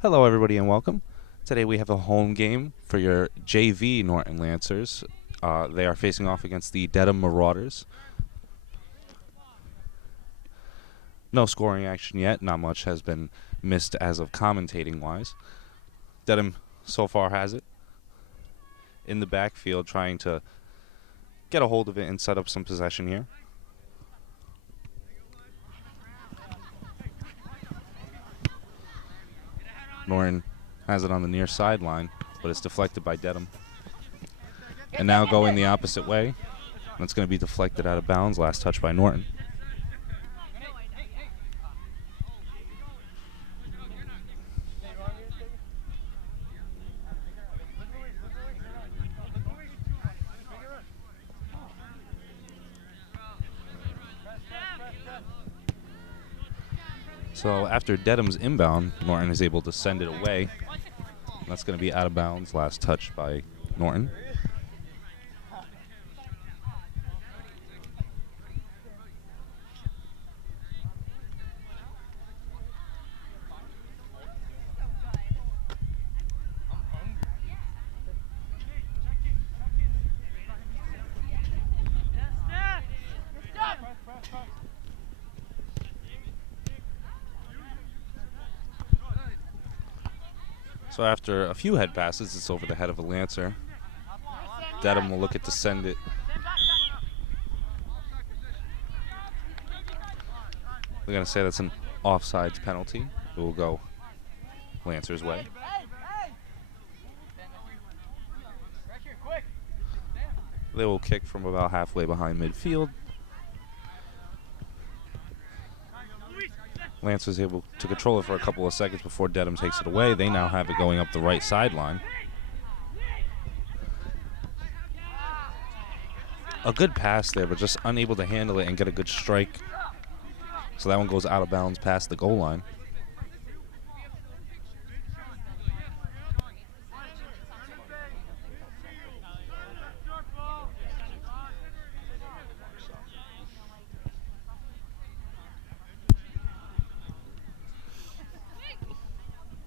Hello, everybody, and welcome. Today we have a home game for your JV Norton Lancers. They are facing off against the Dedham Marauders. No scoring action yet. Not much has been missed as of commentating-wise. Dedham so far has it in the backfield, trying to get a hold of it and set up some possession here. Norton has it on the near sideline, but it's deflected by Dedham. And now going the opposite way. That's going to be deflected out of bounds. Last touch by Norton. So after Dedham's inbound, Norton is able to send it away. That's going to be out of bounds. Last touch by Norton. So after a few head passes, it's over the head of a Lancer. Dedham will look at to send it. They're going to say that's an offsides penalty. It will go Lancer's way. They will kick from about halfway behind midfield. Lance was able to control it for a couple of seconds before Dedham takes it away. They now have it going up the right sideline. A good pass there, but just unable to handle it and get a good strike. So that one goes out of bounds past the goal line.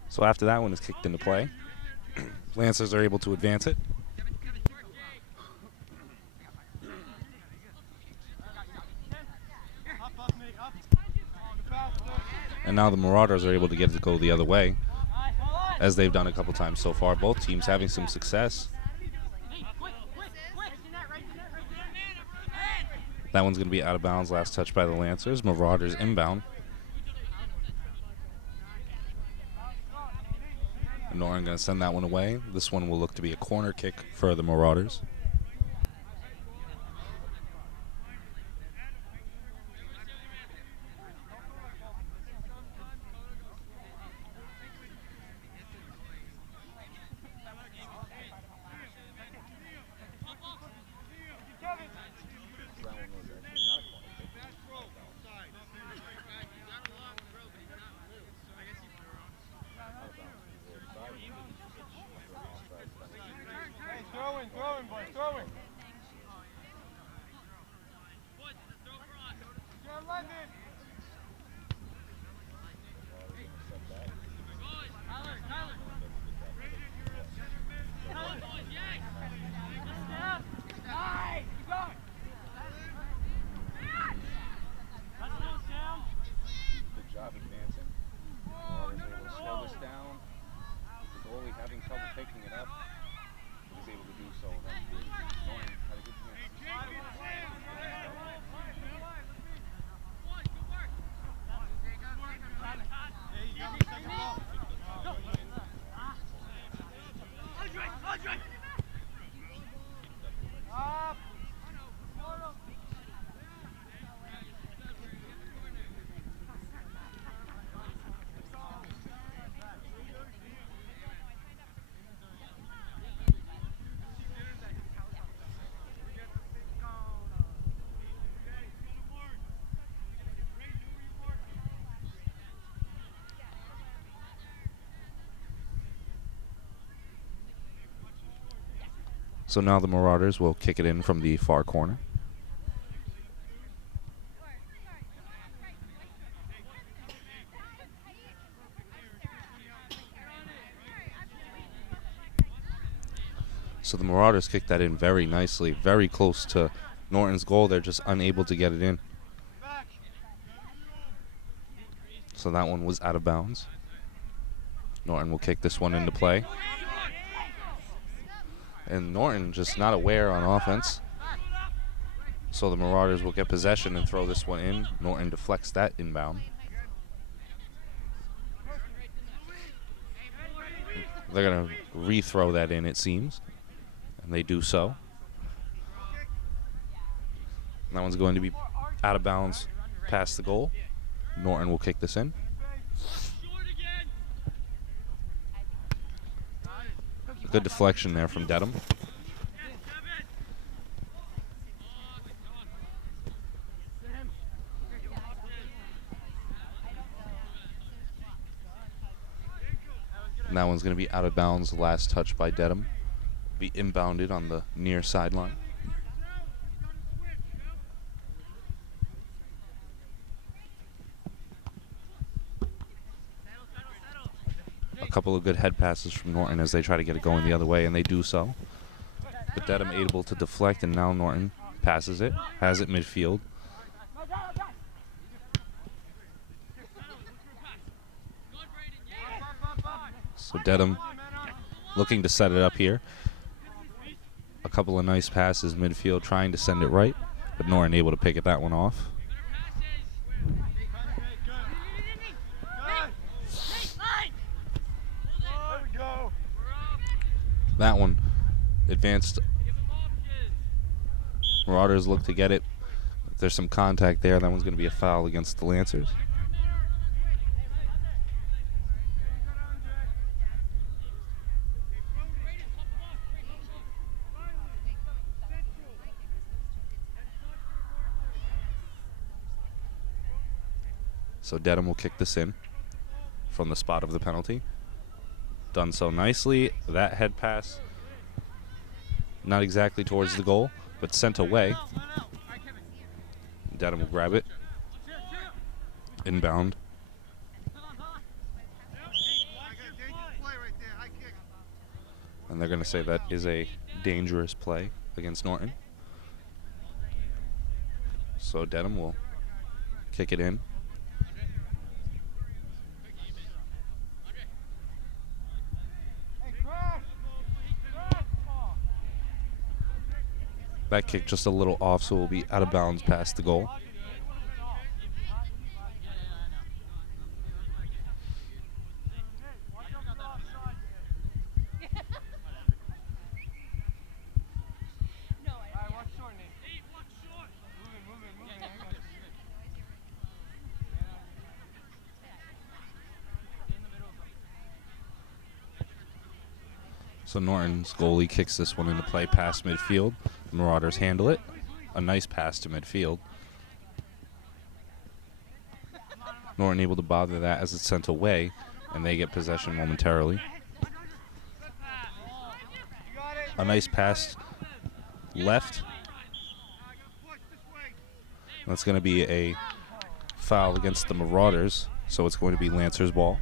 So after that one is kicked into play, Lancers are able to advance it. And now the Marauders are able to get it to go the other way, as they've done a couple times so far. Both teams having some success. That one's going to be out of bounds. Last touch by the Lancers. Marauders inbound. Norton going to send that one away. This one will look to be a corner kick for the Marauders. So now the Marauders will kick it in from the far corner. So the Marauders kicked that in very nicely, very close to Norton's goal. They're just unable to get it in. So that one was out of bounds. Norton will kick this one into play. And Norton just not aware on offense. So the Marauders will get possession and throw this one in. Norton deflects that inbound. They're going to rethrow that in, it seems. And they do so. And that one's going to be out of bounds past the goal. Norton will kick this in. Good deflection there from Dedham. And that one's going to be out of bounds. Last touch by Dedham. Be inbounded on the near sideline. A couple of good head passes from Norton as they try to get it going the other way, and they do so. But Dedham able to deflect, and now Norton passes it, has it midfield. So Dedham looking to set it up here. A couple of nice passes midfield, trying to send it right, but Norton able to pick it that one off. That one advanced. Marauders look to get it. If there's some contact there, that one's going to be a foul against the Lancers. So Dedham will kick this in from the spot of the penalty. Done so nicely. That head pass, not exactly towards the goal, but sent away. Dedham will grab it. Inbound. And they're going to say that is a dangerous play against Norton. So Dedham will kick it in. That kick just a little off, so it will be out of bounds past the goal. So Norton's goalie kicks this one into play past midfield. The Marauders handle it. A nice pass to midfield. Norton able to bother that as it's sent away, and they get possession momentarily. A nice pass left. That's going to be a foul against the Marauders, so it's going to be Lancers' ball.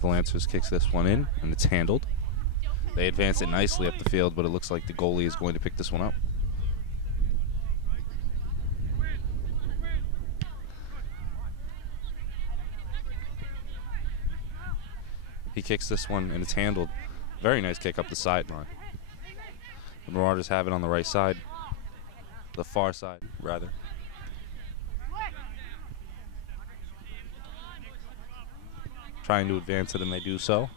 The Lancers kicks this one in, and it's handled. They advance it nicely up the field, but it looks like the goalie is going to pick this one up. He kicks this one, and it's handled. Very nice kick up the sideline. The Marauders have it on the right side. The far side, rather. Trying to advance it, and they do so.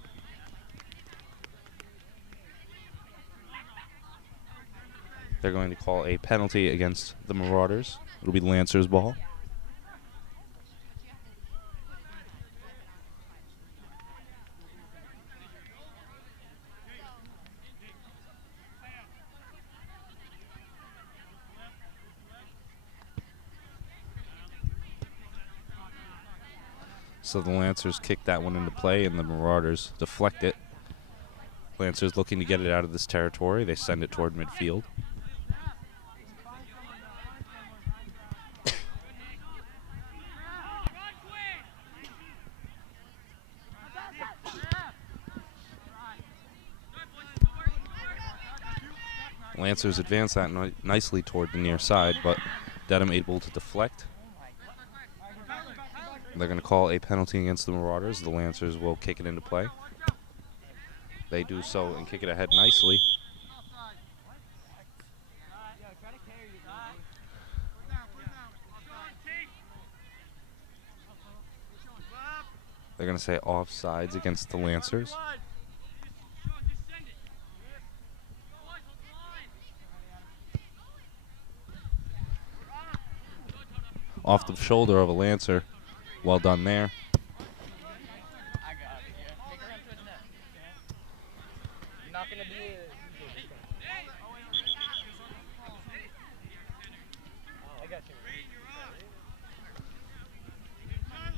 They're going to call a penalty against the Marauders. It'll be Lancers' ball. So the Lancers kick that one into play, and the Marauders deflect it. Lancers looking to get it out of this territory. They send it toward midfield. Lancers advance that nicely toward the near side, but Dedham able to deflect. They're going to call a penalty against the Marauders. The Lancers will kick it into play. They do so and kick it ahead nicely. They're going to say offsides against the Lancers. Off the shoulder of a Lancer. Well done there.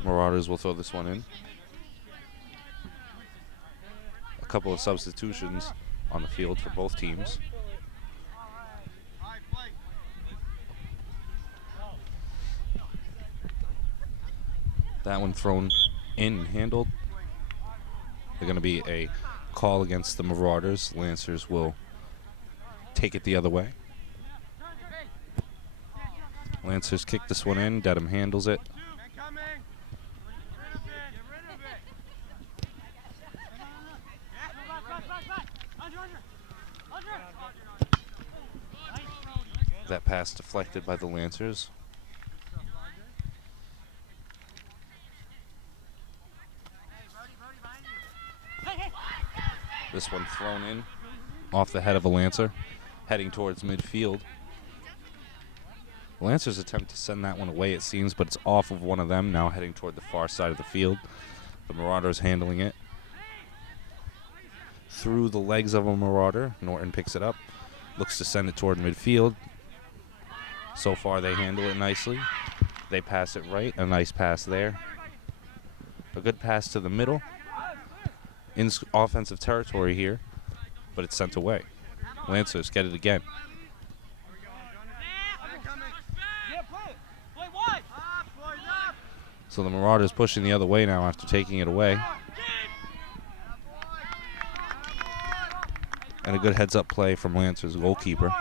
Marauders will throw this one in. A couple of substitutions on the field for both teams. That one thrown in and handled. They're going to be a call against the Marauders. Lancers will take it the other way. Lancers kick this one in. Dedham handles it. That pass deflected by the Lancers. This one thrown in off the head of a Lancer, heading towards midfield. The Lancers attempt to send that one away, it seems, but it's off of one of them, now heading toward the far side of the field. The Marauders handling it. Through the legs of a Marauder, Norton picks it up, looks to send it toward midfield. So far they handle it nicely. They pass it right, a nice pass there. A good pass to the middle. In offensive territory here, but it's sent away. Lancers get it again. So the Marauders pushing the other way now after taking it away. And a good heads-up play from Lancers goalkeeper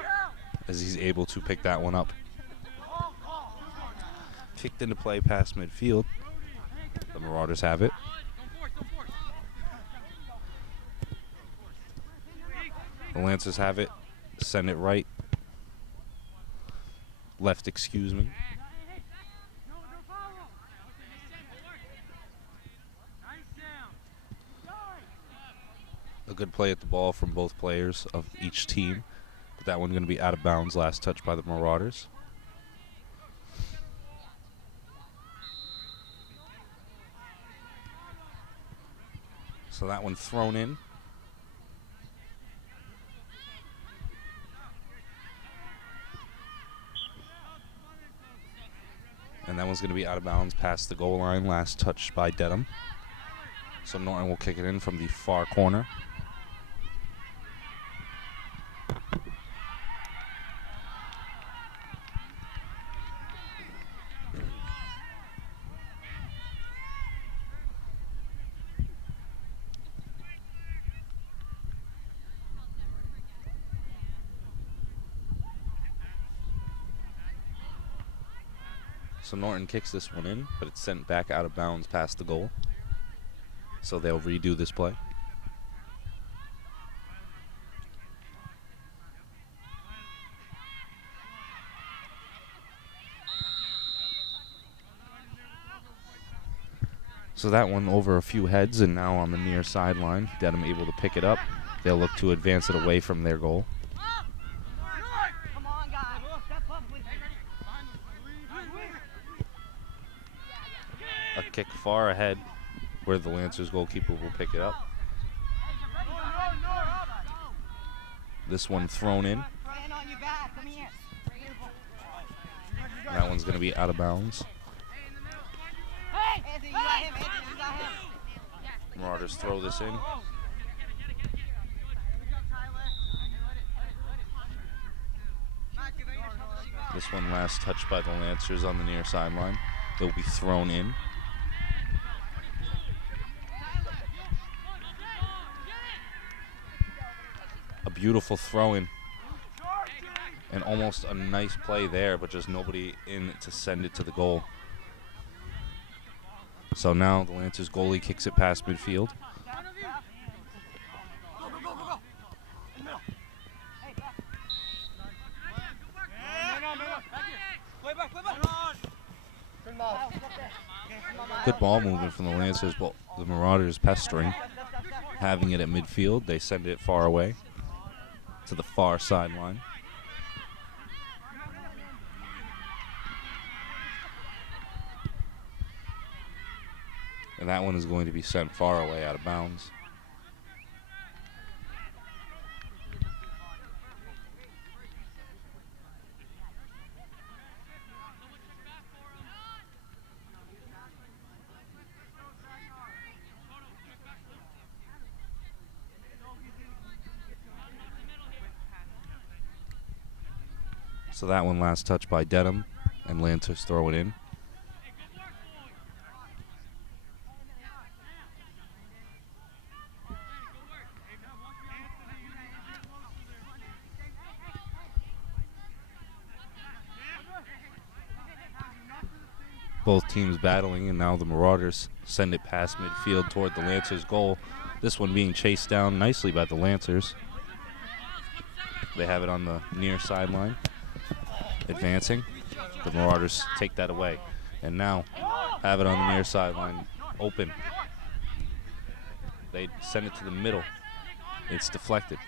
as he's able to pick that one up. Kicked into play past midfield. The Marauders have it. The Lancers have it. Send it right. Left, excuse me. A good play at the ball from both players of each team. But that one going to be out of bounds. Last touch by the Marauders. So that one thrown in. And that one's going to be out of bounds past the goal line. Last touch by Dedham. So Norton will kick it in from the far corner. So Norton kicks this one in, but it's sent back out of bounds past the goal. So they'll redo this play. So that one over a few heads and now on the near sideline. Dedham able to pick it up. They'll look to advance it away from their goal. A kick far ahead where the Lancers goalkeeper will pick it up. This one thrown in. That one's going to be out of bounds. Marauders throw this in. This one last touched by the Lancers on the near sideline. They'll be thrown in. A beautiful throw in And almost a nice play there, but just nobody in to send it to the goal. So now the Lancers goalie kicks it past midfield. Good ball movement from the Lancers, but the Marauders pestering. Having it at midfield, they send it far away to the far sideline. And that one is going to be sent far away out of bounds. So that one last touch by Dedham, and Lancers throw it in. Both teams battling, and now the Marauders send it past midfield toward the Lancers' goal. This one being chased down nicely by the Lancers. They have it on the near sideline, advancing. The Marauders take that away, and now have it on the near sideline, open. They send it to the middle. It's deflected.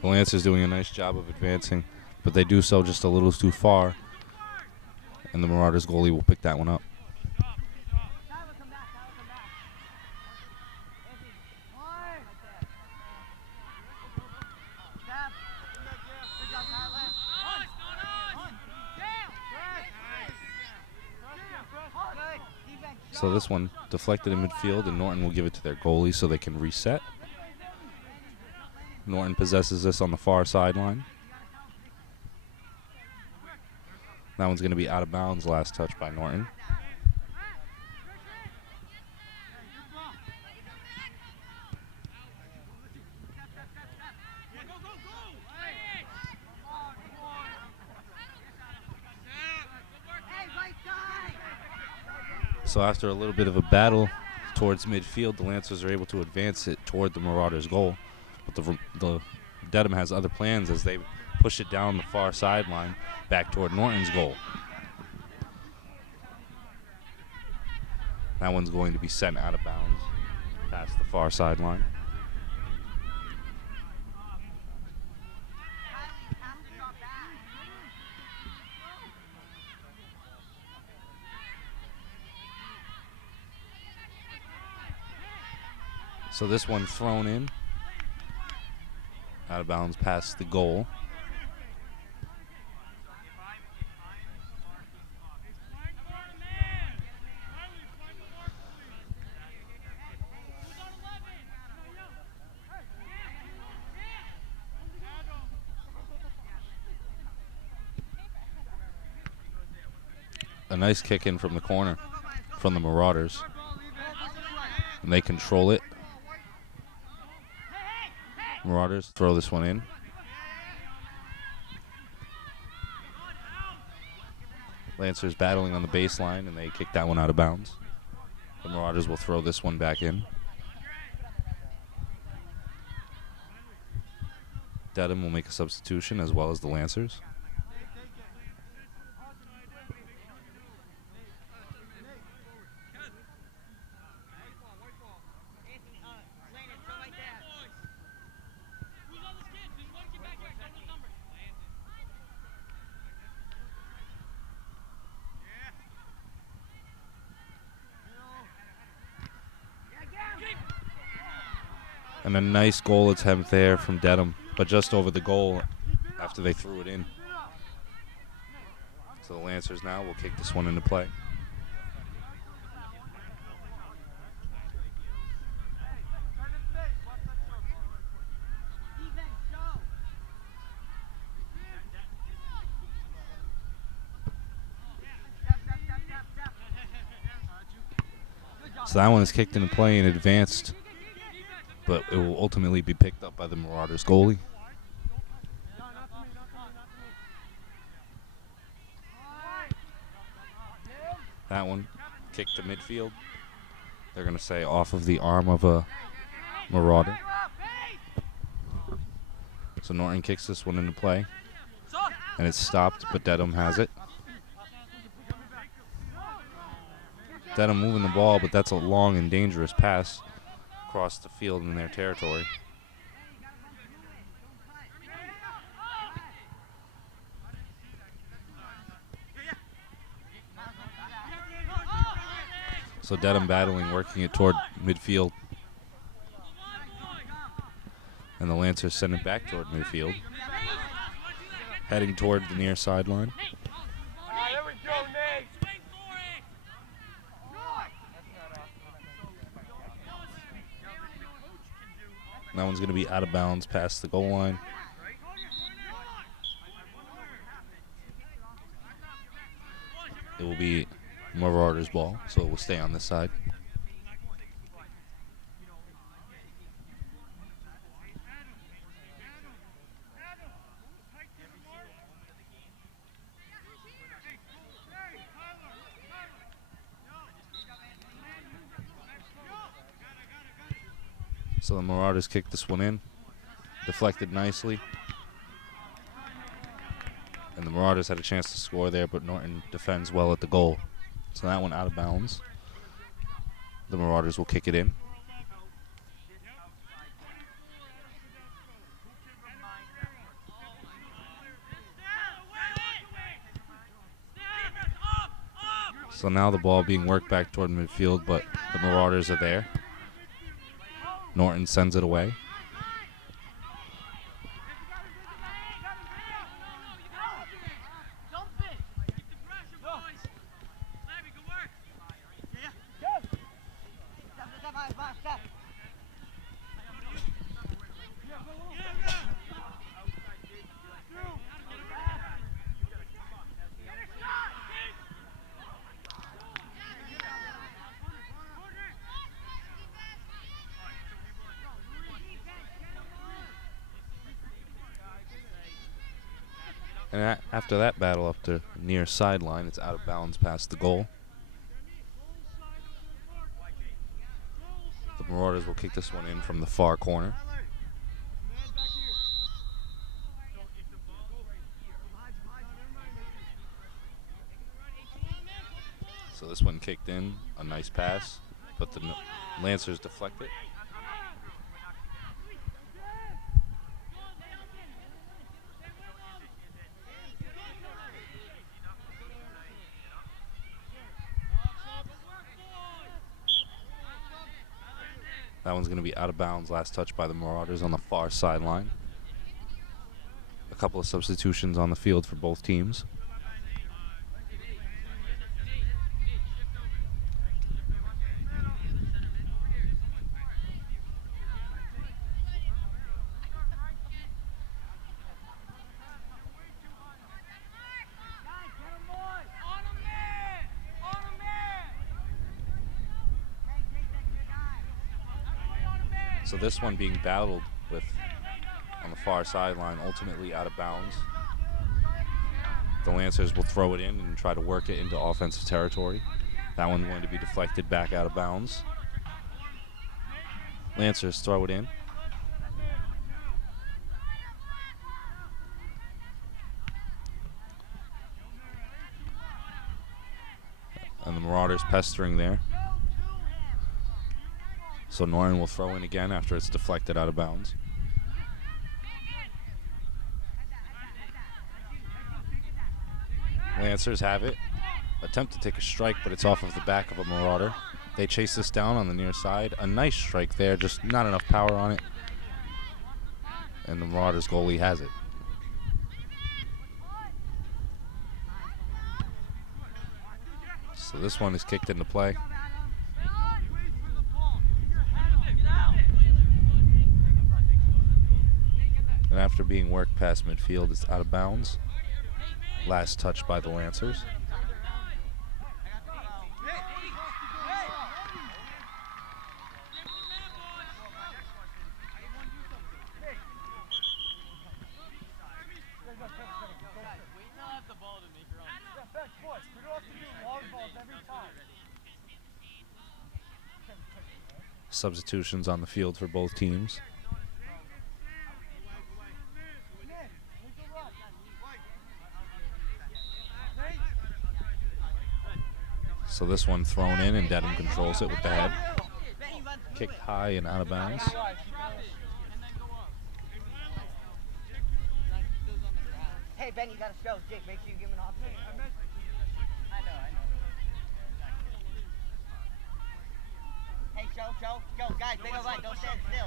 The Lancers doing a nice job of advancing, but they do so just a little too far, and the Marauders goalie will pick that one up. So this one deflected in midfield, and Norton will give it to their goalie so they can reset. Norton possesses this on the far sideline. That one's going to be out of bounds, last touch by Norton. So after a little bit of a battle towards midfield, the Lancers are able to advance it toward the Marauders' goal. But the Dedham has other plans as they push it down the far sideline back toward Norton's goal. That one's going to be sent out of bounds past the far sideline. So this one thrown in, out of bounds past the goal. A nice kick in from the corner from the Marauders. And they control it. Marauders throw this one in. Lancers battling on the baseline, and they kick that one out of bounds. The Marauders will throw this one back in. Dedham will make a substitution, as well as the Lancers. And a nice goal attempt there from Dedham, but just over the goal after they threw it in. So the Lancers now will kick this one into play. So that one is kicked into play and advanced, but it will ultimately be picked up by the Marauders goalie. That one kicked to midfield. They're going to say off of the arm of a Marauder. So Norton kicks this one into play, and it's stopped, but Dedham has it. Dedham moving the ball, but that's a long and dangerous pass across the field in their territory. So Dedham battling, working it toward midfield. And the Lancers send it back toward midfield, heading toward the near sideline. That one's going to be out of bounds past the goal line. It will be Marauders' ball, so it will stay on this side. So the Marauders kick this one in, deflected nicely. And the Marauders had a chance to score there, but Norton defends well at the goal. So that one out of bounds. The Marauders will kick it in. So now the ball being worked back toward midfield, but the Marauders are there. Norton sends it away. And after that battle up to near sideline, it's out of bounds past the goal. The Marauders will kick this one in from the far corner. So this one kicked in, a nice pass, but the Lancers deflect it. That one's going to be out of bounds. Last touch by the Marauders on the far sideline. A couple of substitutions on the field for both teams. So this one being battled with on the far sideline, ultimately out of bounds. The Lancers will throw it in and try to work it into offensive territory. That one going to be deflected back out of bounds. Lancers throw it in. And the Marauders pestering there. So Norton will throw in again after it's deflected out of bounds. Lancers have it. Attempt to take a strike, but it's off of the back of a Marauder. They chase this down on the near side. A nice strike there, just not enough power on it. And the Marauders goalie has it. So this one is kicked into play. And after being worked past midfield, it's out of bounds. Last touch by the Lancers. substitutions on the field for both teams. So this one thrown in, and Dedham controls it with the head. Kicked high and out of bounds. Hey, Ben, you got to show. Jake, make sure you give him an option. I know. Hey, show. Guys, big line. Don't stand still.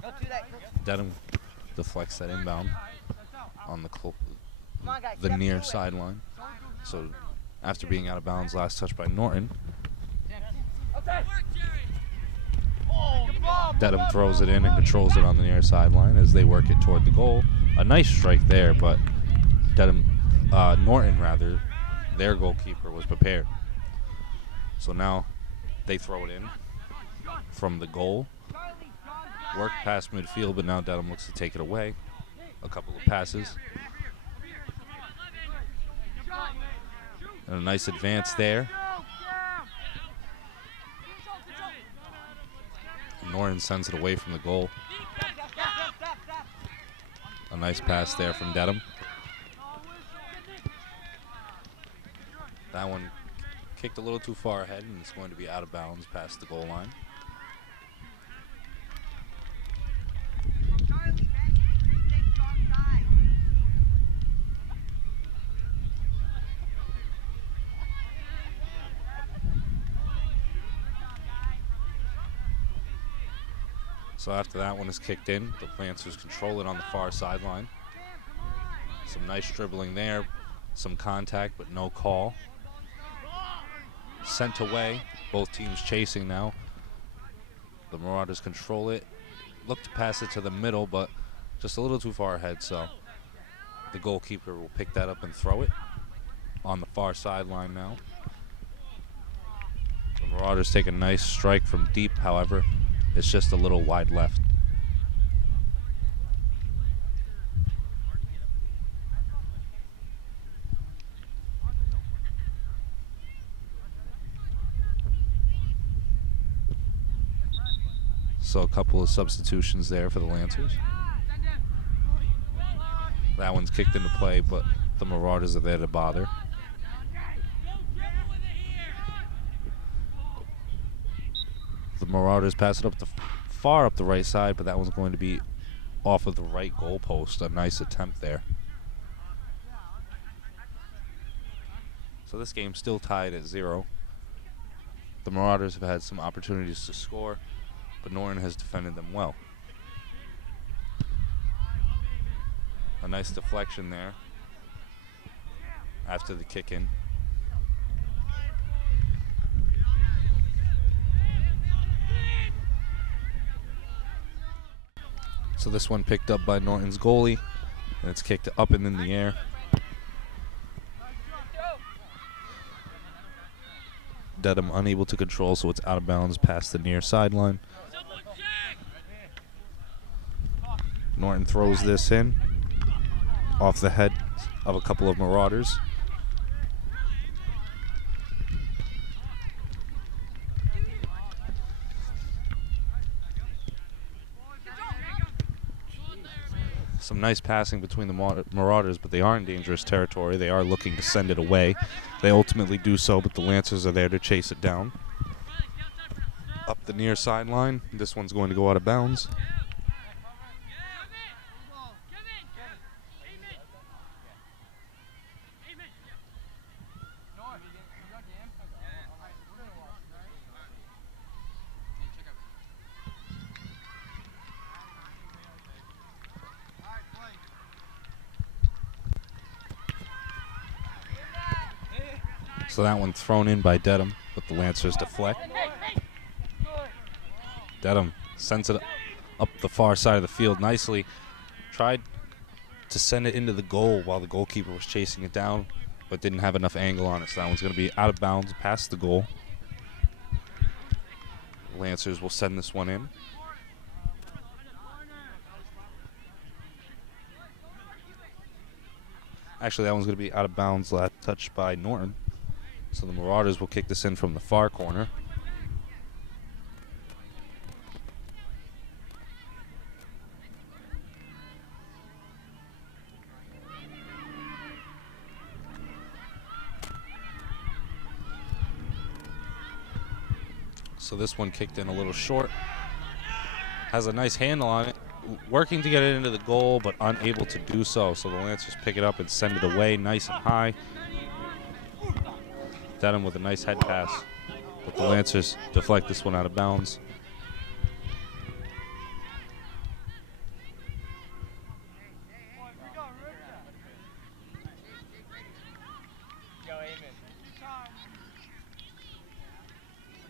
Don't do that. Dedham deflects that inbound on Come on, guys, the step near forward. sideline. So after being out of bounds, last touch by Norton, Dedham throws it in and controls it on the near sideline as they work it toward the goal. A nice strike there, but Norton, their goalkeeper was prepared. So now they throw it in from the goal. Work past midfield, but now Dedham looks to take it away. A couple of passes. And a nice advance there. Norton sends it away from the goal. A nice pass there from Dedham. That one kicked a little too far ahead, and it's going to be out of bounds past the goal line. So after that one is kicked in, the Lancers control it on the far sideline. Some nice dribbling there, some contact, but no call. Sent away, both teams chasing now. The Marauders control it, look to pass it to the middle, but just a little too far ahead, so the goalkeeper will pick that up and throw it on the far sideline now. The Marauders take a nice strike from deep, however, it's just a little wide left. So a couple of substitutions there for the Lancers. That one's kicked into play, but the Marauders are there to bother. The Marauders pass it up far up the right side, but that one's going to be off of the right goalpost. A nice attempt there. So this game's still tied at 0. The Marauders have had some opportunities to score, but Norton has defended them well. A nice deflection there after the kick in. So this one picked up by Norton's goalie, and it's kicked up and in the air. Dedham unable to control, so it's out of bounds past the near sideline. Norton throws this in off the head of a couple of Marauders. Some nice passing between the Marauders, but they are in dangerous territory. They are looking to send it away. They ultimately do so, but the Lancers are there to chase it down. Up the near sideline. This one's going to go out of bounds. So that one thrown in by Dedham, but the Lancers deflect. Dedham sends it up the far side of the field nicely. Tried to send it into the goal while the goalkeeper was chasing it down, but didn't have enough angle on it. So that one's going to be out of bounds past the goal. Lancers will send this one in. Actually, that one's going to be out of bounds, last touch by Norton. So the Marauders will kick this in from the far corner. So this one kicked in a little short. Has a nice handle on it. Working to get it into the goal, but unable to do so. So the Lancers pick it up and send it away nice and high. Dedham with a nice head pass. But the Lancers deflect this one out of bounds.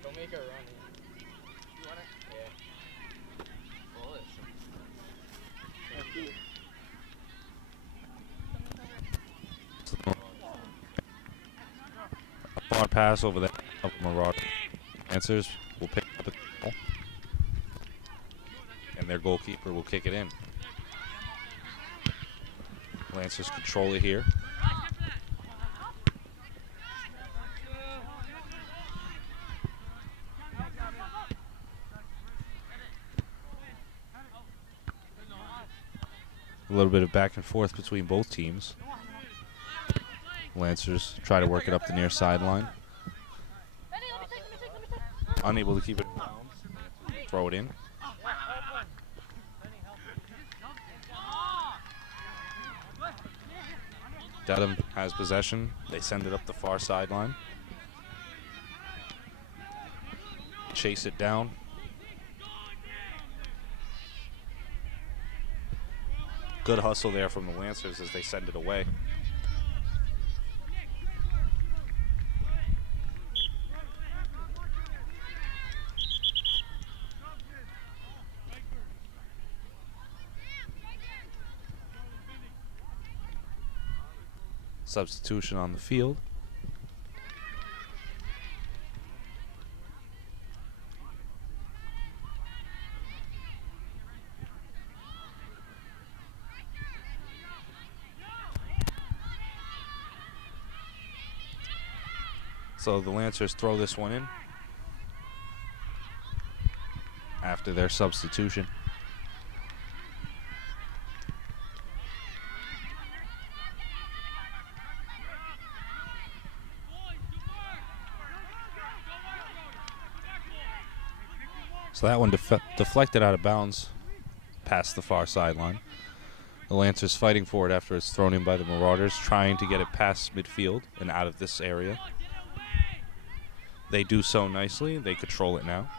Don't make her run. You want it? Yeah. A far pass over there of Marauder. Lancers will pick up the goal. And their goalkeeper will kick it in. Lancers control it here. A little bit of back and forth between both teams. Lancers try to work it up the near sideline. Unable to keep it. Throw it in. Dedham has possession. They send it up the far sideline. Chase it down. Good hustle there from the Lancers as they send it away. Substitution on the field. So the Lancers throw this one in after their substitution. So that one deflected out of bounds past the far sideline. The Lancers fighting for it after it's thrown in by the Marauders, trying to get it past midfield and out of this area. They do so nicely. They control it now.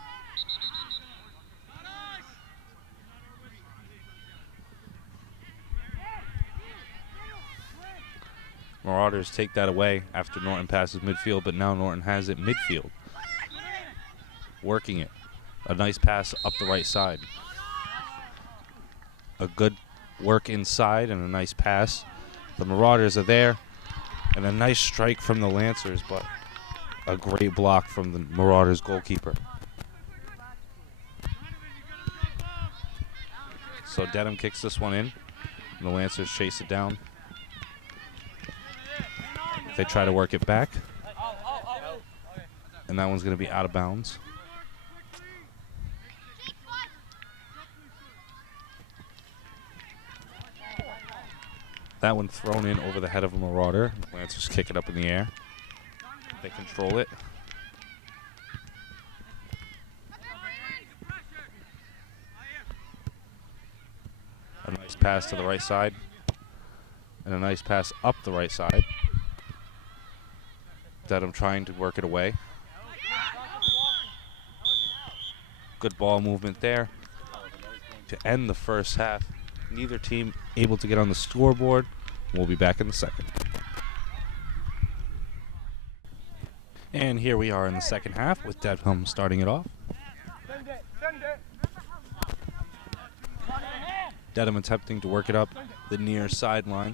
Marauders take that away after Norton passes midfield, but now Norton has it midfield. Working it. A nice pass up the right side. A good work inside and a nice pass. The Marauders are there. And a nice strike from the Lancers, but a great block from the Marauders goalkeeper. So Dedham kicks this one in, and the Lancers chase it down. They try to work it back, and that one's going to be out of bounds. That one thrown in over the head of a Marauder. The Lancers kick it up in the air. They control it. A nice pass to the right side. And a nice pass up the right side. Dedham trying to work it away. Good ball movement there to end the first half. Neither team able to get on the scoreboard. We'll be back in the second. And here we are in the second half with Dedham starting it off. Dedham attempting to work it up the near sideline.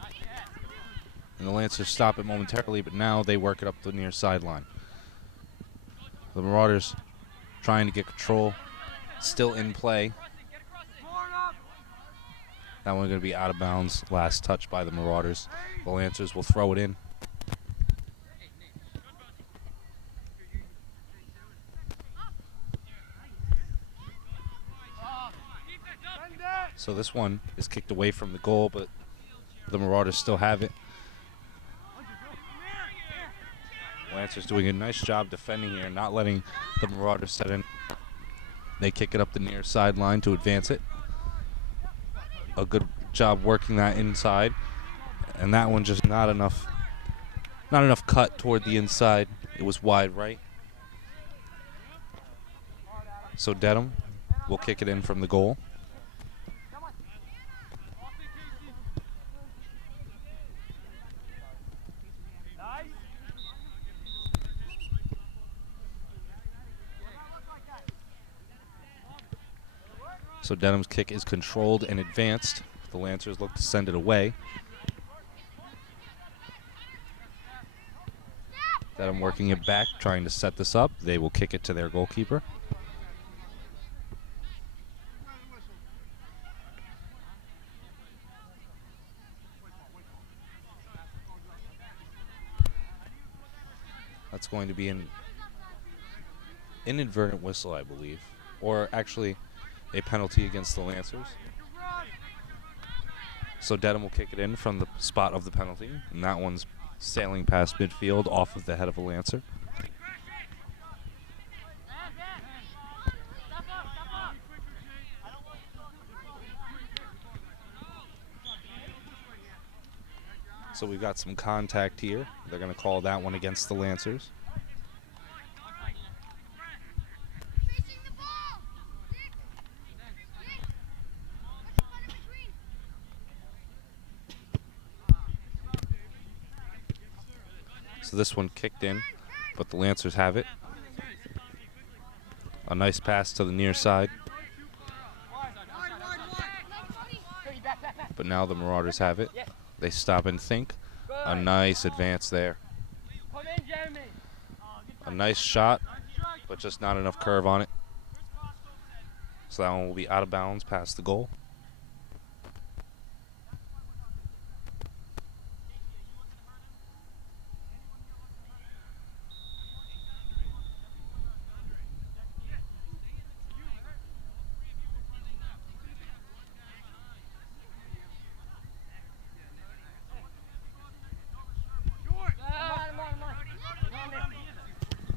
And the Lancers stop it momentarily, but now they work it up the near sideline. The Marauders trying to get control. Still in play. That one going to be out of bounds. Last touch by the Marauders. The Lancers will throw it in. So this one is kicked away from the goal, but the Marauders still have it. Lancers doing a nice job defending here, not letting the Marauders set in. They kick it up the near sideline to advance it. A good job working that inside. And that one just not enough cut toward the inside. It was wide right. So Dedham will kick it in from the goal. So Dedham's kick is controlled and advanced. The Lancers look to send it away. Dedham working it back, trying to set this up. They will kick it to their goalkeeper. That's going to be an inadvertent whistle, I believe. Or actually a penalty against the Lancers. So Dedham will kick it in from the spot of the penalty. And that one's sailing past midfield off of the head of a Lancer. So we've got some contact here. They're going to call that one against the Lancers. So this one kicked in, but the Lancers have it. A nice pass to the near side. But now the Marauders have it. They stop and think. A nice advance there. A nice shot, but just not enough curve on it. So that one will be out of bounds past the goal.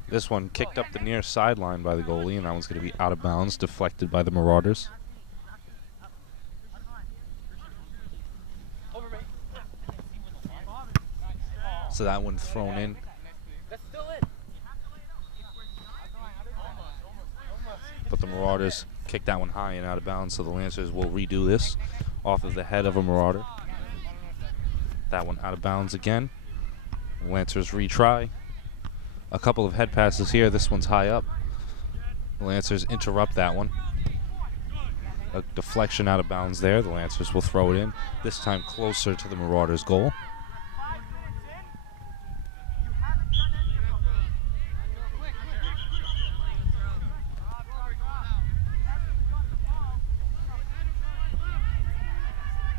This one kicked up the near sideline by the goalie, and that one's going to be out of bounds, deflected by the Marauders. So that one thrown in. But the Marauders kicked that one high and out of bounds, so the Lancers will redo this off of the head of a Marauder. That one out of bounds again. Lancers retry. A couple of head passes here. This one's high up. The Lancers interrupt that one. A deflection out of bounds there. The Lancers will throw it in, this time closer to the Marauders' goal.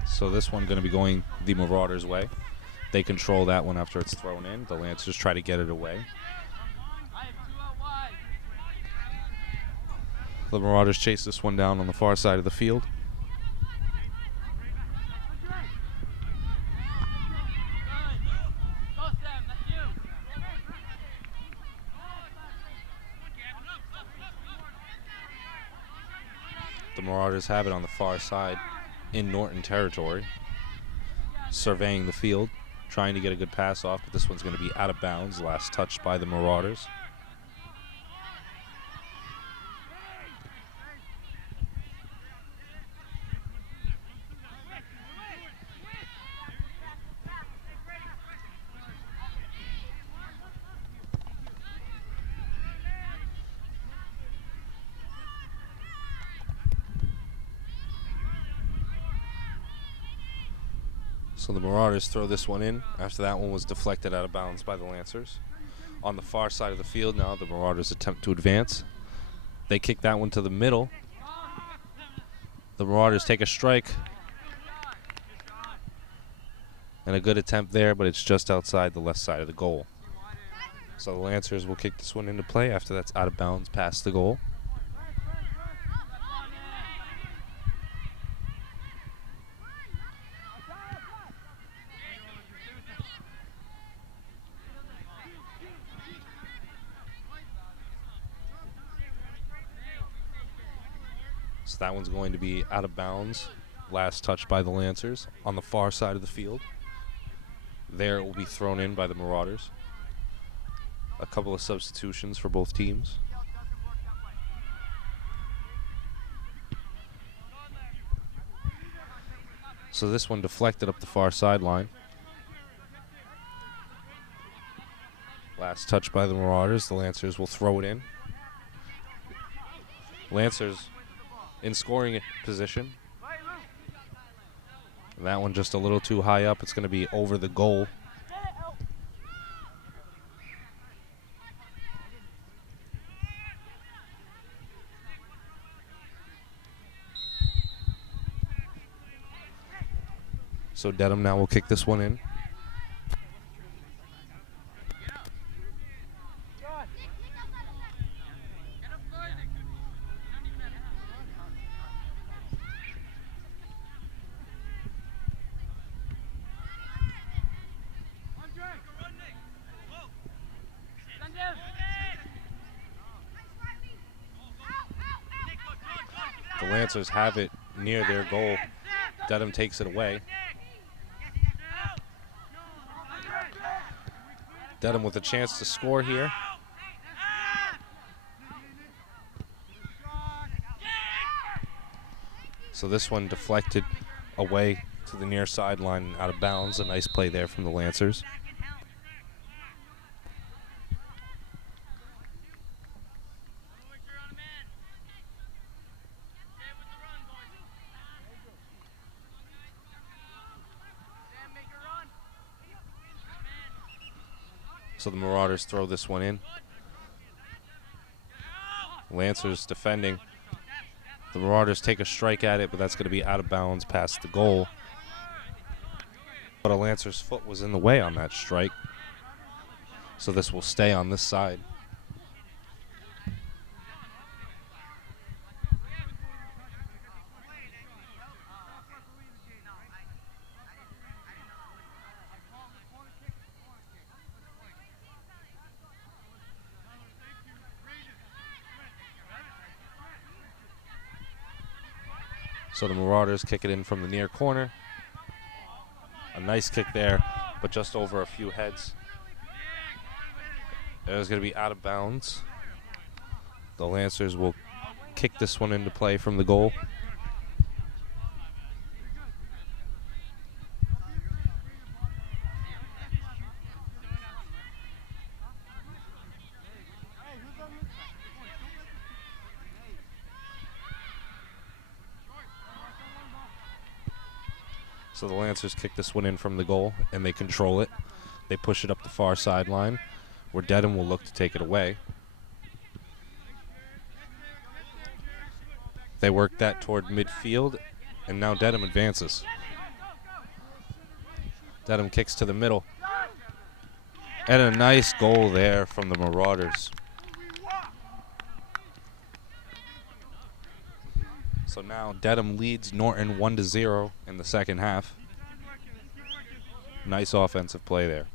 So this one going to be going the Marauders' way. They control that one after it's thrown in. The Lancers try to get it away. The Marauders chase this one down on the far side of the field. The Marauders have it on the far side in Norton territory, surveying the field, trying to get a good pass off, but this one's going to be out of bounds, last touched by the Marauders. So the Marauders throw this one in after that one was deflected out of bounds by the Lancers. On the far side of the field now, the Marauders attempt to advance. They kick that one to the middle. The Marauders take a strike. And a good attempt there, but it's just outside the left side of the goal. So the Lancers will kick this one into play after that's out of bounds past the goal. That one's going to be out of bounds. Last touch by the Lancers on the far side of the field. There it will be thrown in by the Marauders. A couple of substitutions for both teams. So this one deflected up the far sideline. Last touch by the Marauders. The Lancers will throw it in. Lancers in scoring position. And that one just a little too high up. It's going to be over the goal. So Dedham now will kick this one in. The Lancers have it near their goal. Dedham takes it away. Dedham with a chance to score here. So this one deflected away to the near sideline and out of bounds. A nice play there from the Lancers. So the Marauders throw this one in. Lancers defending. The Marauders take a strike at it, but that's going to be out of bounds past the goal. But a Lancer's foot was in the way on that strike. So this will stay on this side. So the Marauders kick it in from the near corner. A nice kick there, but just over a few heads. It was going to be out of bounds. The Lancers will kick this one into play from the goal. So the Lancers kick this one in from the goal, and they control it. They push it up the far sideline, where Dedham will look to take it away. They work that toward midfield, and now Dedham advances. Dedham kicks to the middle. And a nice goal there from the Marauders. So now Dedham leads Norton 1-0 in the second half. Nice offensive play there.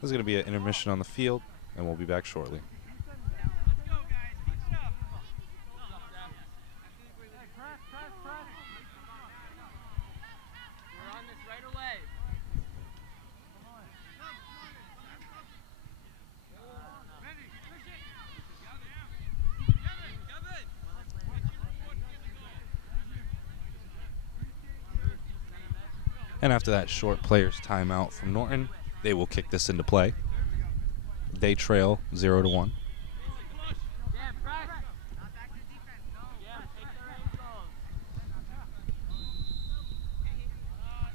There's going to be an intermission on the field, and we'll be back shortly. And after that short player's timeout from Norton, they will kick this into play. They trail 0-1.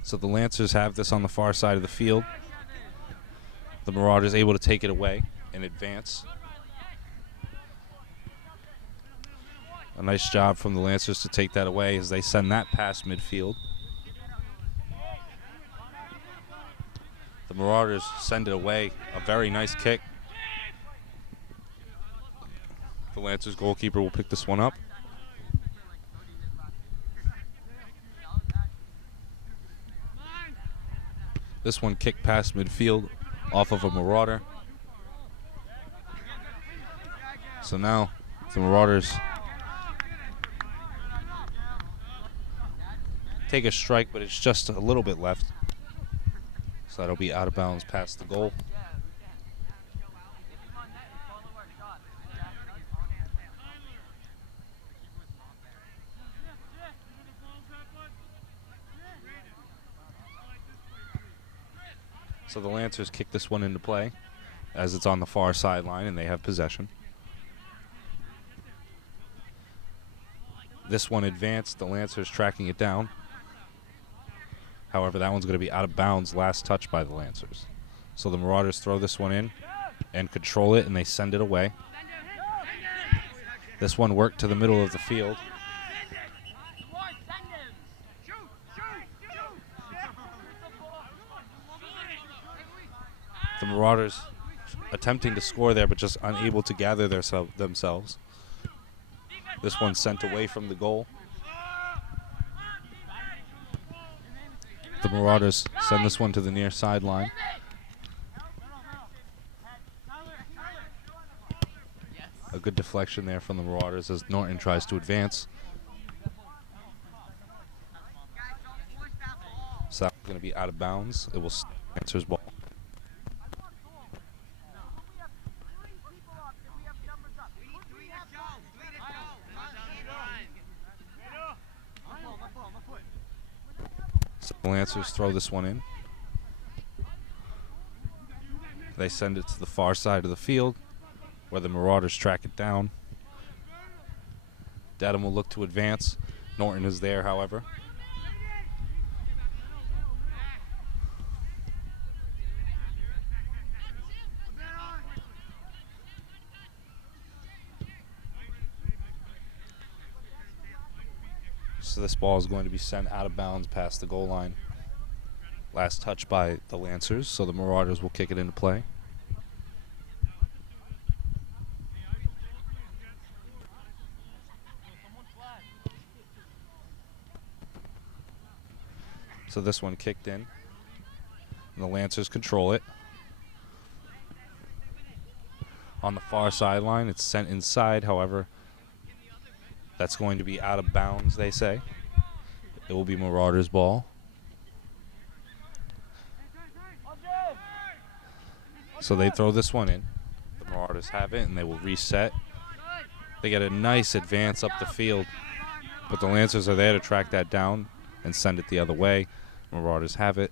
So the Lancers have this on the far side of the field. The Marauders able to take it away and advance. A nice job from the Lancers to take that away as they send that past midfield. The Marauders send it away. A very nice kick. The Lancers goalkeeper will pick this one up. This one kicked past midfield off of a Marauder. So now the Marauders take a strike, but it's just a little bit left. So that'll be out of bounds past the goal. So the Lancers kick this one into play as it's on the far sideline and they have possession. This one advanced, the Lancers tracking it down. However, that one's going to be out of bounds, last touch by the Lancers. So the Marauders throw this one in and control it, and they send it away. This one worked to the middle of the field. The Marauders attempting to score there, but just unable to gather themselves. This one sent away from the goal. The Marauders send this one to the near sideline. A good deflection there from the Marauders as Norton tries to advance. So that's going to be out of bounds. It will Lancers ball. So the Lancers throw this one in. They send it to the far side of the field where the Marauders track it down. Dedham will look to advance. Norton is there, however. So this ball is going to be sent out of bounds past the goal line. Last touch by the Lancers, so the Marauders will kick it into play. So this one kicked in, and the Lancers control it. On the far sideline, it's sent inside, however, that's going to be out of bounds, they say. It will be Marauders' ball. So they throw this one in. The Marauders have it, and they will reset. They get a nice advance up the field, but the Lancers are there to track that down and send it the other way. Marauders have it.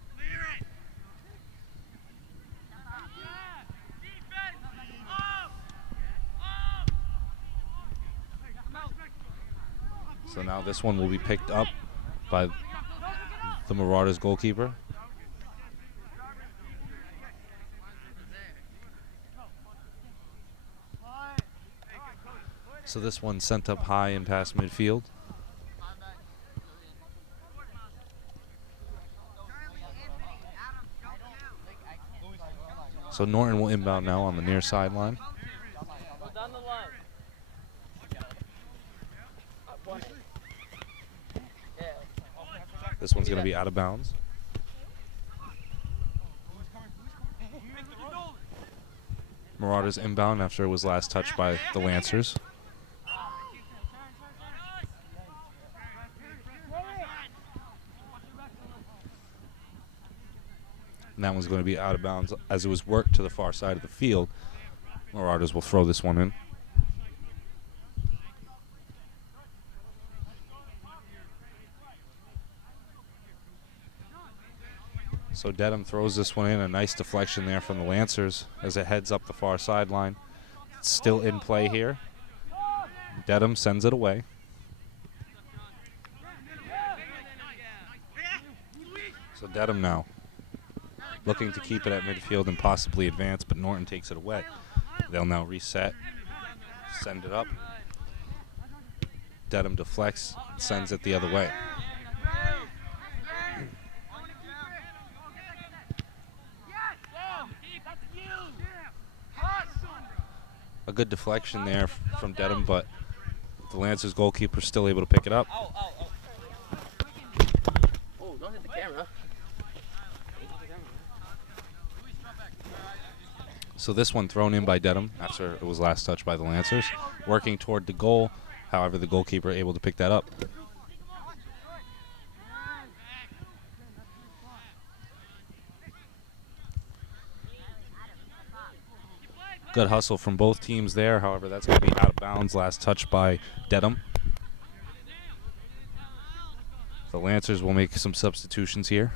So now this one will be picked up by the Marauders goalkeeper. So this one sent up high and past midfield. So Norton will inbound now on the near sideline. This one's going to be out of bounds. Marauders inbound after it was last touched by the Lancers. And that one's going to be out of bounds as it was worked to the far side of the field. Marauders will throw this one in. So Dedham throws this one in. A nice deflection there from the Lancers as it heads up the far sideline. It's still in play here. Dedham sends it away. So Dedham now looking to keep it at midfield and possibly advance, but Norton takes it away. They'll now reset, send it up. Dedham deflects, sends it the other way. good deflection there from Dedham, but the Lancers goalkeeper still able to pick it up. Oh, don't hit the camera. So this one thrown in by Dedham after it was last touched by the Lancers. Working toward the goal, however, the goalkeeper able to pick that up. Good hustle from both teams there. However, that's going to be out of bounds. Last touch by Dedham. The Lancers will make some substitutions here.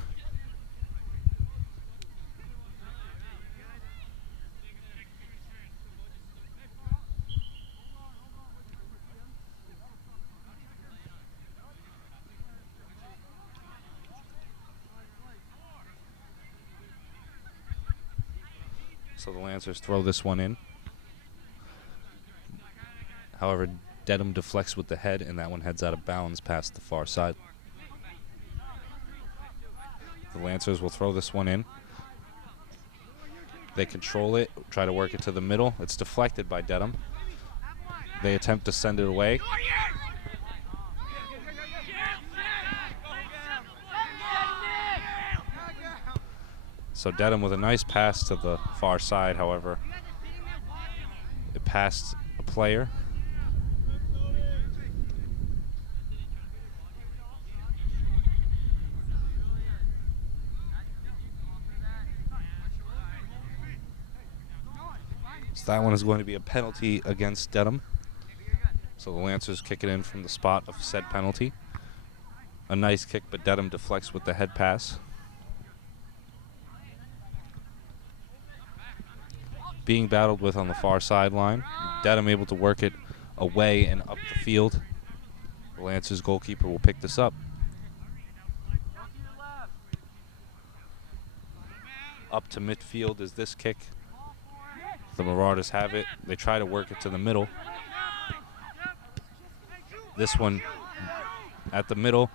So the Lancers throw this one in. However, Dedham deflects with the head, and that one heads out of bounds past the far side. The Lancers will throw this one in. They control it, try to work it to the middle. It's deflected by Dedham. They attempt to send it away. So Dedham with a nice pass to the far side, however, it passed a player. So that one is going to be a penalty against Dedham. So the Lancers kick it in from the spot of said penalty. A nice kick, but Dedham deflects with the head pass. Being battled with on the far sideline. Dedham able to work it away and up the field. The Lancers goalkeeper will pick this up. Up to midfield is this kick. The Marauders have it. They try to work it to the middle. This one at the middle.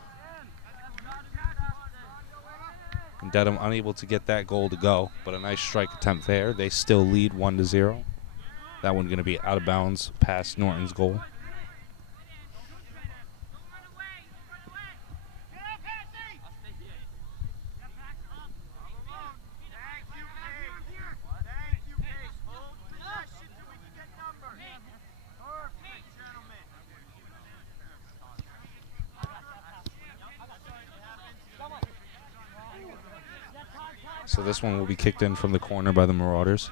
And Dedham unable to get that goal to go, but a nice strike attempt there. They still lead 1-0. That one going to be out of bounds past Norton's goal. So this one will be kicked in from the corner by the Marauders.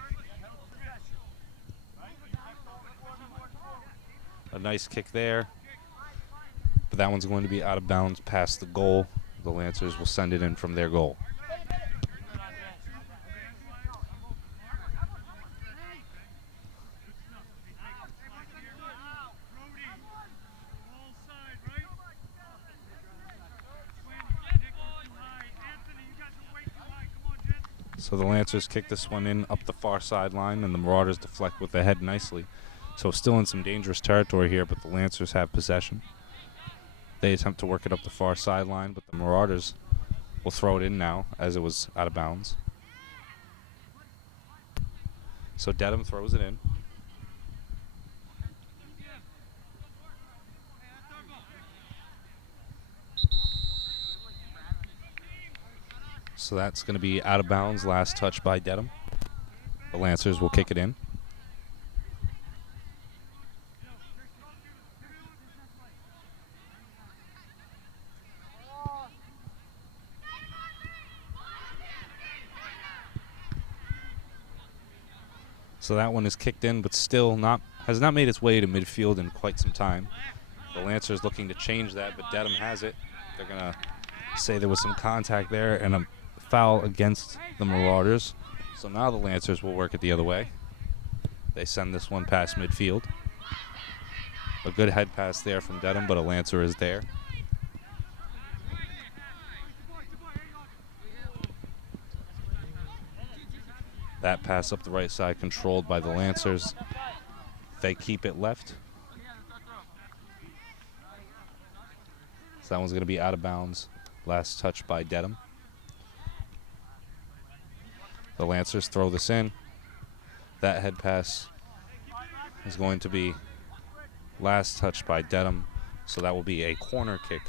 A nice kick there. But that one's going to be out of bounds past the goal. The Lancers will send it in from their goal. So the Lancers kick this one in up the far sideline, and the Marauders deflect with the head nicely. So still in some dangerous territory here, but the Lancers have possession. They attempt to work it up the far sideline, but the Marauders will throw it in now as it was out of bounds. So Dedham throws it in. So that's going to be out of bounds, last touch by Dedham. The Lancers will kick it in. So that one is kicked in, but still has not made its way to midfield in quite some time. The Lancers looking to change that, but Dedham has it. They're going to say there was some contact there and a foul against the Marauders. So now the Lancers will work it the other way. They send this one past midfield. A good head pass there from Dedham, but a Lancer is there. That pass up the right side controlled by the Lancers. They keep it left. So that one's going to be out of bounds. Last touch by Dedham. The Lancers throw this in. That head pass is going to be last touched by Dedham, so that will be a corner kick.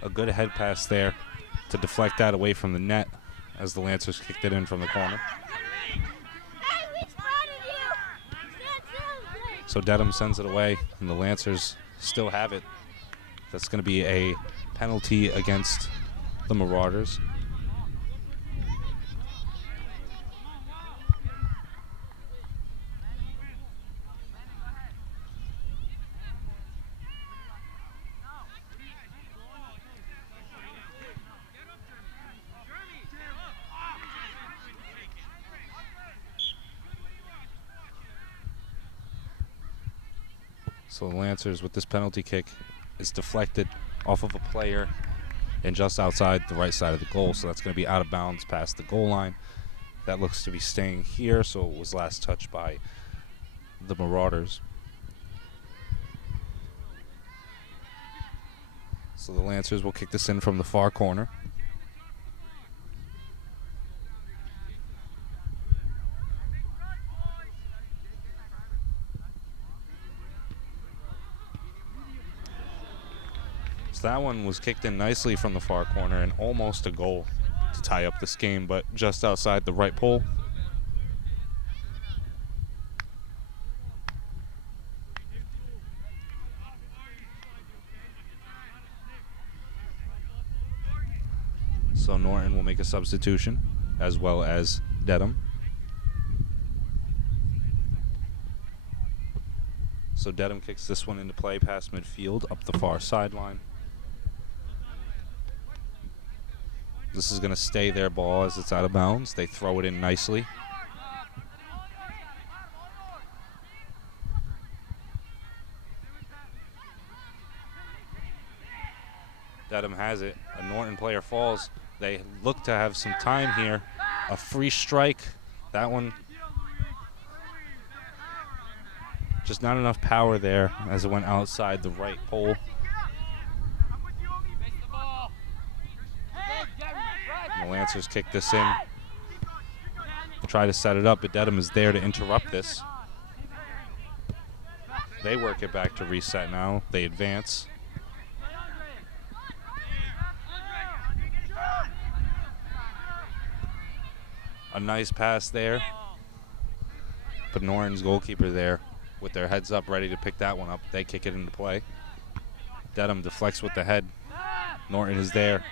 A good head pass there to deflect that away from the net as the Lancers kicked it in from the corner. So Dedham sends it away, and the Lancers still have it. That's going to be a penalty against the Marauders. So the Lancers, with this penalty kick, is deflected off of a player and just outside the right side of the goal. So that's going to be out of bounds past the goal line. That looks to be staying here, so it was last touched by the Marauders. So the Lancers will kick this in from the far corner. So that one was kicked in nicely from the far corner and almost a goal to tie up this game, but just outside the right pole. So Norton will make a substitution, as well as Dedham. So Dedham kicks this one into play past midfield, up the far sideline. This is going to stay their ball as it's out of bounds. They throw it in nicely. Dedham has it. A Norton player falls. They look to have some time here. A free strike. That one, just not enough power there as it went outside the right pole. And the Lancers kick this in. Try to set it up, but Dedham is there to interrupt this. They work it back to reset now. They advance. A nice pass there. But Norton's goalkeeper there with their heads up, ready to pick that one up. They kick it into play. Dedham deflects with the head. Norton is there.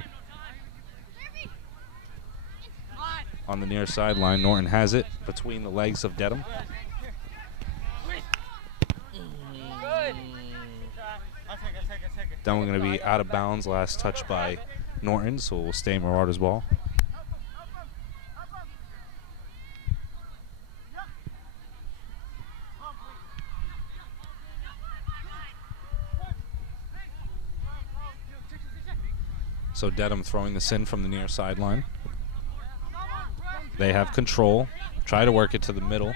On the near sideline, Norton has it between the legs of Dedham. Then we're going to be out of bounds, last touch by Norton, so we'll stay Marauders ball. So Dedham throwing this in from the near sideline. They have control. Try to work it to the middle.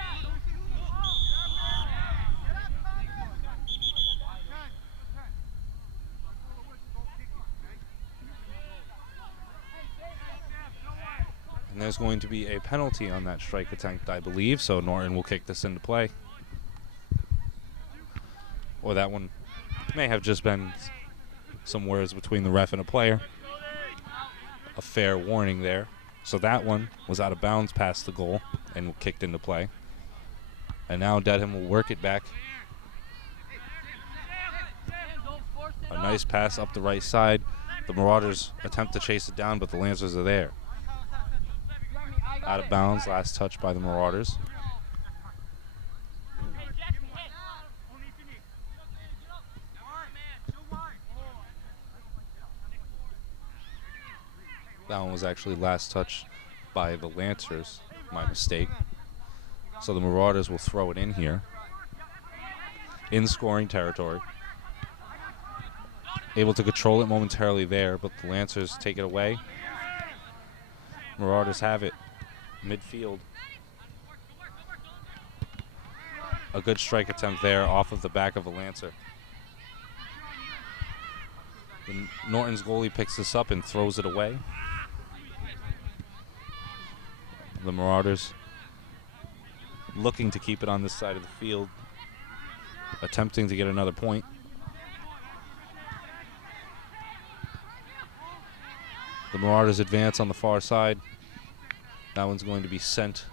And there's going to be a penalty on that strike attempt, I believe, so Norton will kick this into play. Or that one may have just been some words between the ref and a player. A fair warning there. So that one was out of bounds past the goal and kicked into play. And now Dedham will work it back. A nice pass up the right side. The Marauders attempt to chase it down, but the Lancers are there. Out of bounds, last touch by the Marauders. That one was actually last touch by the Lancers, my mistake. So the Marauders will throw it in here. In scoring territory. Able to control it momentarily there, but the Lancers take it away. Marauders have it. midfield. A good strike attempt there off of the back of a Lancer. Norton's goalie picks this up and throws it away. The Marauders looking to keep it on this side of the field, attempting to get another point. The Marauders advance on the far side. That one's going to be sent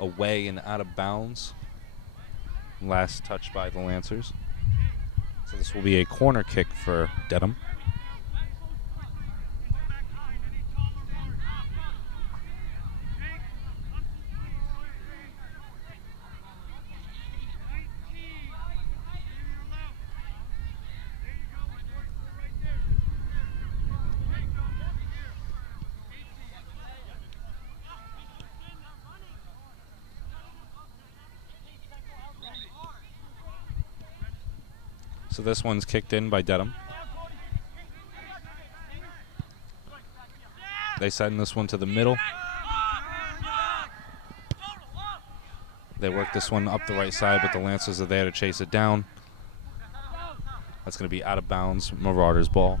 away and out of bounds. Last touch by the Lancers. So this will be a corner kick for Dedham. So this one's kicked in by Dedham. They send this one to the middle. They work this one up the right side, but the Lancers are there to chase it down. That's going to be out of bounds. Marauders ball.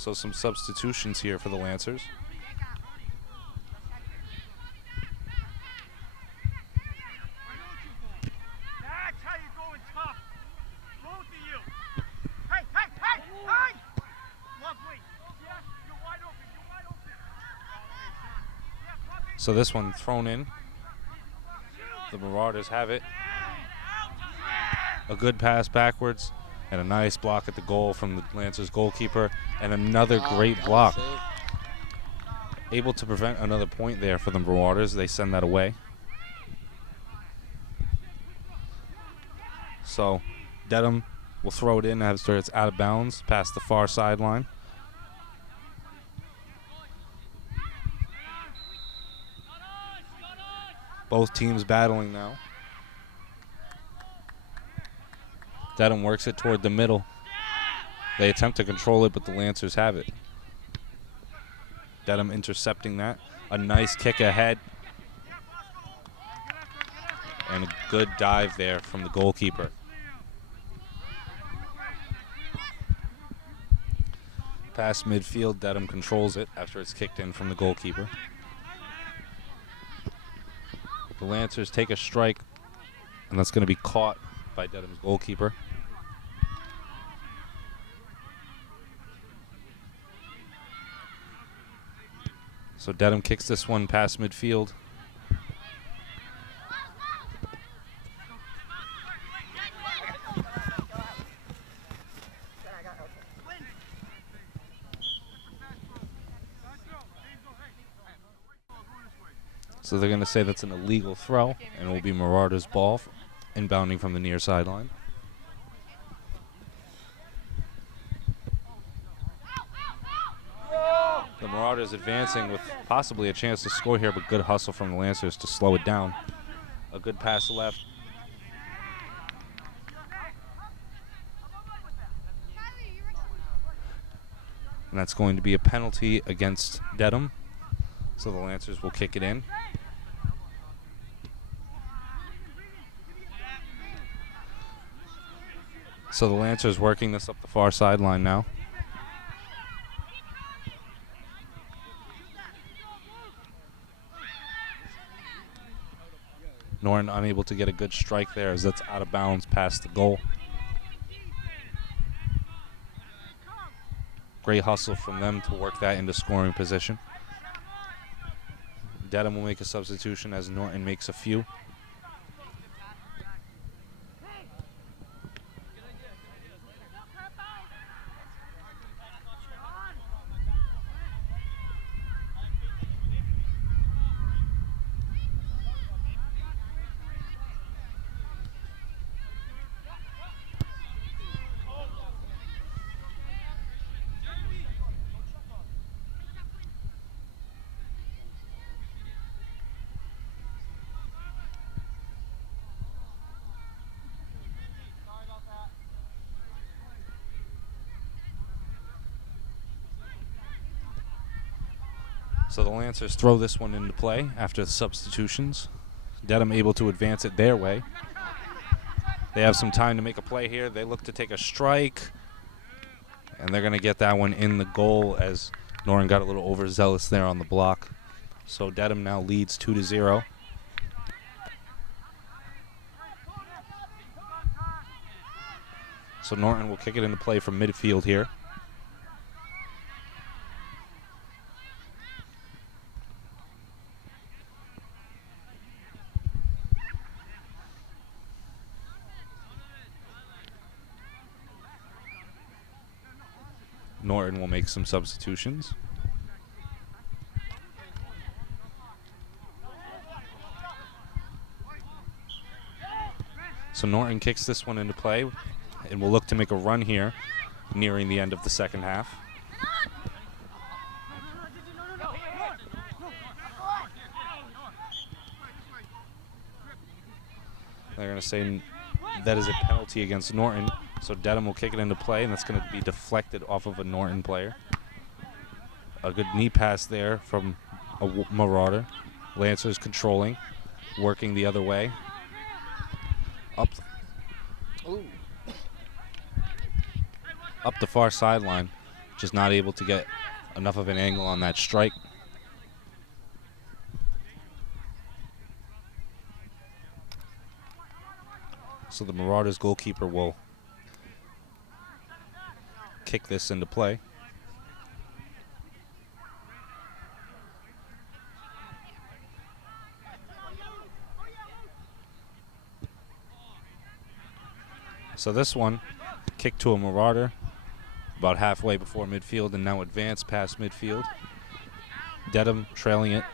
So some substitutions here for the Lancers. That's how you going tough. Both of you. Hey, hey, hey, hey! Lovely. Yes, you're wide open. You're wide open. Yeah, puppy. So this one thrown in. The Marauders have it. A good pass backwards and a nice block at the goal from the Lancers goalkeeper, and another great block. Able to prevent another point there for the Marauders. They send that away. So Dedham will throw it in after it's out of bounds past the far sideline. Both teams battling now. Dedham works it toward the middle. They attempt to control it, but the Lancers have it. Dedham intercepting that. A nice kick ahead. And a good dive there from the goalkeeper. Past midfield, Dedham controls it after it's kicked in from the goalkeeper. The Lancers take a strike, and that's going to be caught by Dedham's goalkeeper. So Dedham kicks this one past midfield. So they're going to say that's an illegal throw, and it will be Marauders' ball inbounding from the near sideline. The Marauders advancing with possibly a chance to score here, but good hustle from the Lancers to slow it down. A good pass left. And that's going to be a penalty against Dedham. So the Lancers will kick it in. So the Lancers working this up the far sideline now. Norton unable to get a good strike there as that's out of bounds past the goal. Great hustle from them to work that into scoring position. Dedham will make a substitution as Norton makes a few. So the Lancers throw this one into play after the substitutions. Dedham able to advance it their way. They have some time to make a play here. They look to take a strike. And they're going to get that one in the goal as Norton got a little overzealous there on the block. So Dedham now leads 2-0. So Norton will kick it into play from midfield here. Norton will make some substitutions. So Norton kicks this one into play and will look to make a run here nearing the end of the second half. They're going to say that is a penalty against Norton. So Dedham will kick it into play, and that's going to be deflected off of a Norton player. A good knee pass there from a Marauder. Lancers controlling, working the other way. Up the far sideline, just not able to get enough of an angle on that strike. So the Marauders goalkeeper will kick this into play. So this one, kick to a Marauder about halfway before midfield and now advanced past midfield. Dedham trailing it.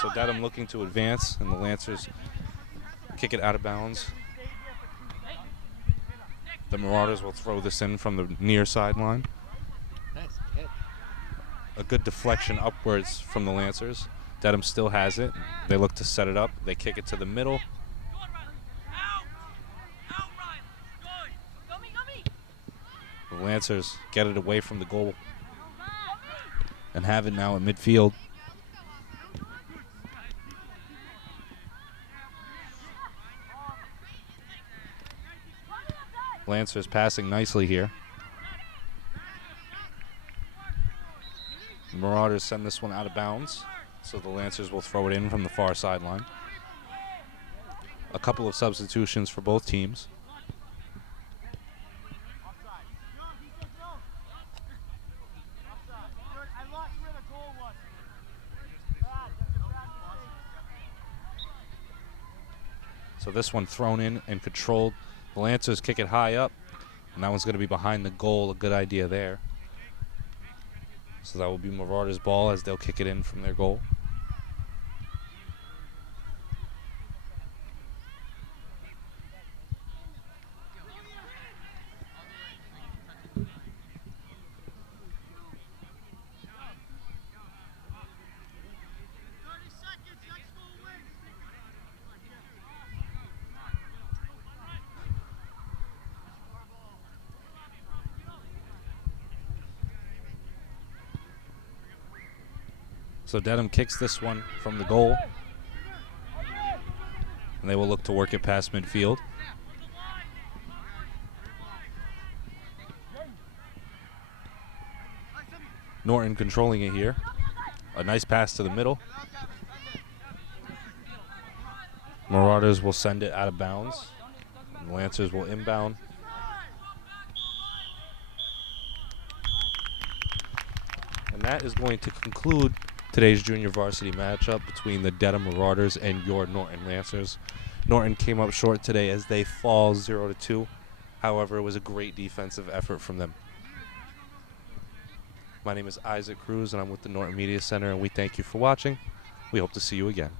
So Dedham looking to advance, and the Lancers kick it out of bounds. The Marauders will throw this in from the near sideline. Nice hit. A good deflection upwards from the Lancers. Dedham still has it. They look to set it up. They kick it to the middle. The Lancers get it away from the goal and have it now at midfield. Lancers passing nicely here. The Marauders send this one out of bounds, so the Lancers will throw it in from the far sideline. A couple of substitutions for both teams. So this one thrown in and controlled. The Lancers kick it high up, and that one's going to be behind the goal. A good idea there. So that will be Marauders' ball as they'll kick it in from their goal. So Dedham kicks this one from the goal, and they will look to work it past midfield. Norton controlling it here. A nice pass to the middle. Marauders will send it out of bounds. And Lancers will inbound. And that is going to conclude today's junior varsity matchup between the Dedham Marauders and your Norton Lancers. Norton came up short today as they fall 0-2. However, it was a great defensive effort from them. My name is Isaac Cruz, and I'm with the Norton Media Center, and we thank you for watching. We hope to see you again.